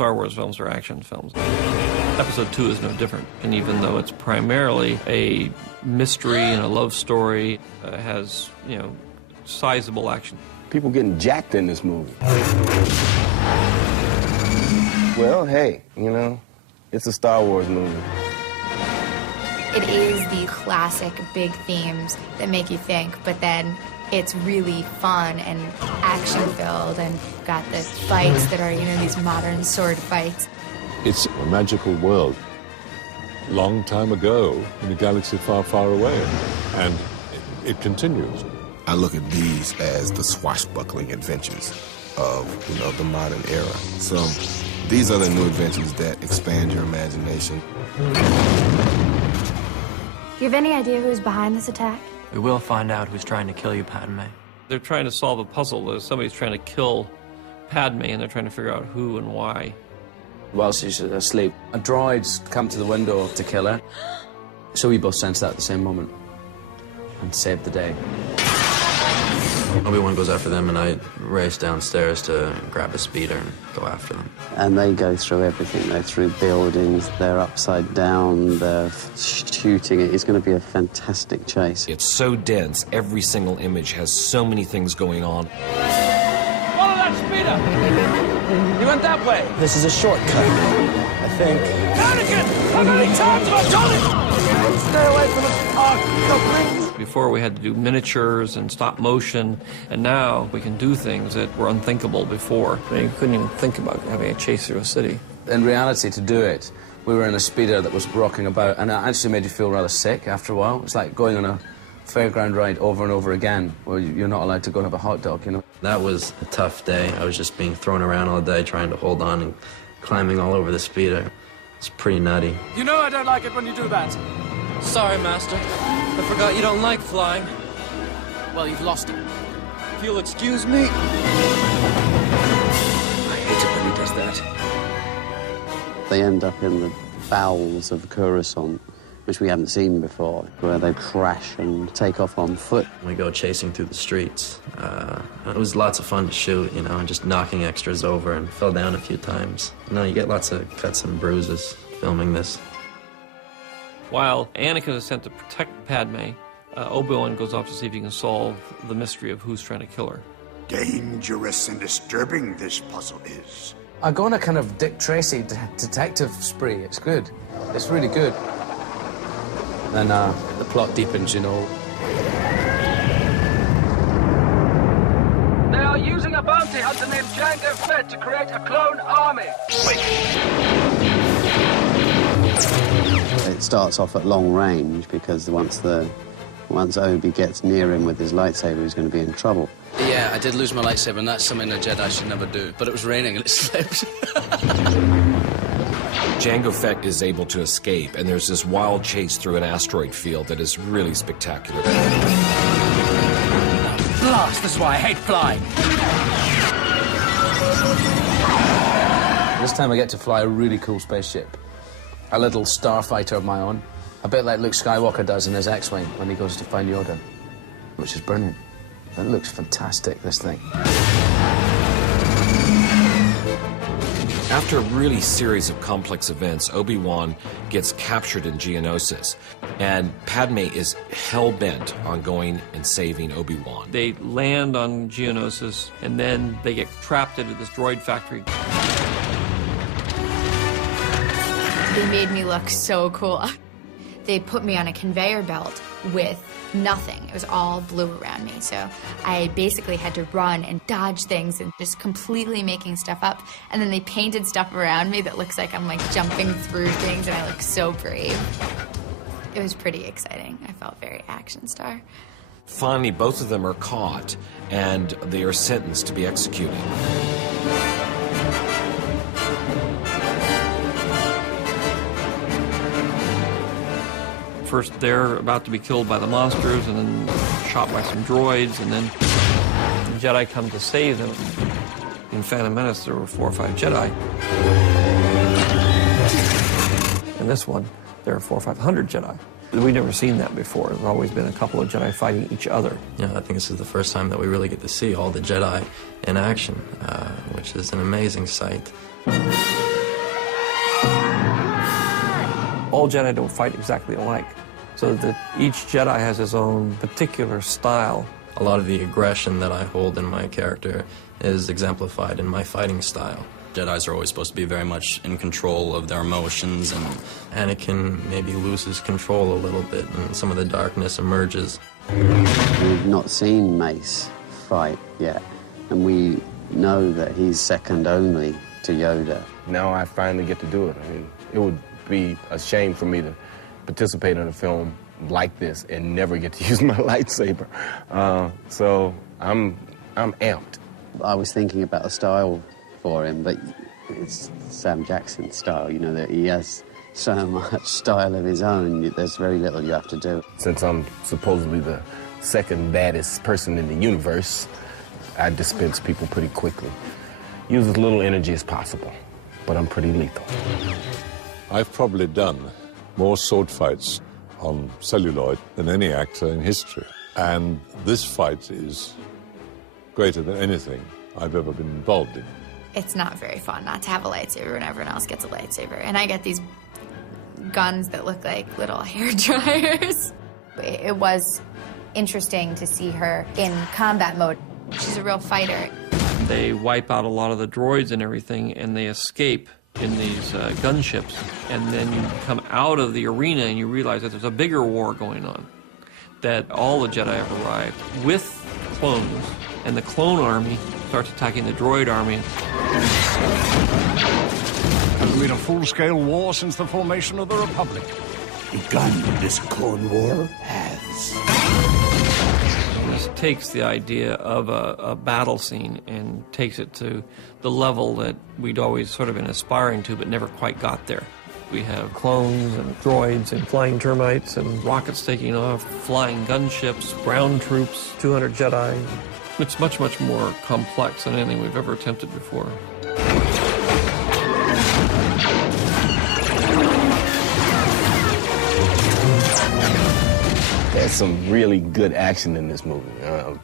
Star Wars films are action films. Episode 2 is no different, and even though it's primarily a mystery and a love story, has, you know, sizable action. People getting jacked in this movie. Well, hey, you know, it's a Star Wars movie. It is the classic big themes that make you think, but then it's really fun and action-filled, and got the fights that are, you know, these modern sword fights. It's a magical world. Long time ago, in a galaxy far, far away, and it continues. I look at these as the swashbuckling adventures of, you know, the modern era. So these are the new adventures that expand your imagination. Do you have any idea who's behind this attack? We will find out who's trying to kill you, Padme. They're trying to solve a puzzle. Somebody's trying to kill Padme, and they're trying to figure out who and why. While she's asleep, a droid's come to the window to kill her. So we both sensed that at the same moment and saved the day. Obi-Wan goes after them, and I race downstairs to grab a speeder and go after them. And they go through everything. They're through buildings, they're upside down, they're shooting. It's going to be a fantastic chase. It's so dense. Every single image has so many things going on. Follow that speeder! He went that way. This is a shortcut, I think. Anakin! How many times have I told you? Stay away from the park, please. Before we had to do miniatures and stop motion, and now we can do things that were unthinkable before. I mean, you couldn't even think about having a chase through a city. In reality, to do it, we were in a speeder that was rocking about, and it actually made you feel rather sick after a while. It's like going on a fairground ride over and over again, where you're not allowed to go and have a hot dog, you know? That was a tough day. I was just being thrown around all day, trying to hold on and climbing all over the speeder. It's pretty nutty. You know I don't like it when you do that. Sorry, Master. I forgot you don't like flying. Well, you've lost it. If you'll excuse me. I hate it when he does that. They end up in the bowels of Coruscant, which we haven't seen before, where they crash and take off on foot. We go chasing through the streets. It was lots of fun to shoot, you know, and just knocking extras over, and fell down a few times. You know, you get lots of cuts and bruises filming this. While Anakin is sent to protect Padme, Obi-Wan goes off to see if he can solve the mystery of who's trying to kill her. Dangerous and disturbing this puzzle is. I go on a kind of Dick Tracy detective spree. It's good. It's really good. Then the plot deepens, you know. They are using a bounty hunter named Jango Fett to create a clone army. It starts off at long range because once Obi gets near him with his lightsaber, he's going to be in trouble. Yeah, I did lose my lightsaber, and that's something a Jedi should never do. But it was raining and it slipped. Jango Fett is able to escape, and there's this wild chase through an asteroid field that is really spectacular. Blast, that's why I hate flying. This time I get to fly a really cool spaceship. A little starfighter of my own. A bit like Luke Skywalker does in his X-Wing when he goes to find Yoda. Which is brilliant. It looks fantastic, this thing. After a really series of complex events, Obi-Wan gets captured in Geonosis, and Padme is hell-bent on going and saving Obi-Wan. They land on Geonosis, and then they get trapped into this droid factory. They made me look so cool. They put me on a conveyor belt with nothing. It was all blue around me. So I basically had to run and dodge things and just completely making stuff up. And then they painted stuff around me that looks like I'm like jumping through things, and I look so brave. It was pretty exciting. I felt very action star. Finally, both of them are caught, and they are sentenced to be executed. First, they're about to be killed by the monsters, and then shot by some droids, and then the Jedi come to save them. In Phantom Menace, there were 4 or 5 Jedi. In this one, there are 400 or 500 Jedi. We've never seen that before. There's always been a couple of Jedi fighting each other. Yeah, I think this is the first time that we really get to see all the Jedi in action, which is an amazing sight. All Jedi don't fight exactly alike, so that each Jedi has his own particular style. A lot of the aggression that I hold in my character is exemplified in my fighting style. Jedis are always supposed to be very much in control of their emotions, and Anakin maybe loses control a little bit, and some of the darkness emerges. We've not seen Mace fight yet, and we know that he's second only to Yoda. Now I finally get to do it. I mean, it would be a shame for me to participate in a film like this and never get to use my lightsaber. So I'm amped. I was thinking about a style for him, but it's Sam Jackson's style, you know, that he has so much style of his own, there's very little you have to do. Since I'm supposedly the second baddest person in the universe, I dispense people pretty quickly. Use as little energy as possible, but I'm pretty lethal. I've probably done more sword fights on celluloid than any actor in history. And this fight is greater than anything I've ever been involved in. It's not very fun not to have a lightsaber when everyone else gets a lightsaber. And I get these guns that look like little hair dryers. It was interesting to see her in combat mode. She's a real fighter. They wipe out a lot of the droids and everything, and they escape in these gunships. And then you come out of the arena and you realize that there's a bigger war going on, that all the Jedi have arrived with clones, and the clone army starts attacking the droid army. Has there been a full-scale war since the formation of the Republic? Begun this Clone War has. This takes the idea of a battle scene and takes it to the level that we'd always sort of been aspiring to, but never quite got there. We have clones and droids and flying termites and rockets taking off, flying gunships, ground troops, 200 Jedi. It's much, much more complex than anything we've ever attempted before. There's some really good action in this movie.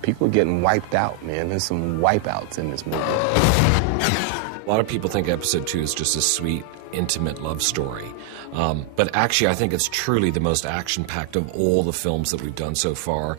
People are getting wiped out, man. There's some wipeouts in this movie. A lot of people think Episode 2 is just a sweet, intimate love story. But actually, I think it's truly the most action-packed of all the films that we've done so far.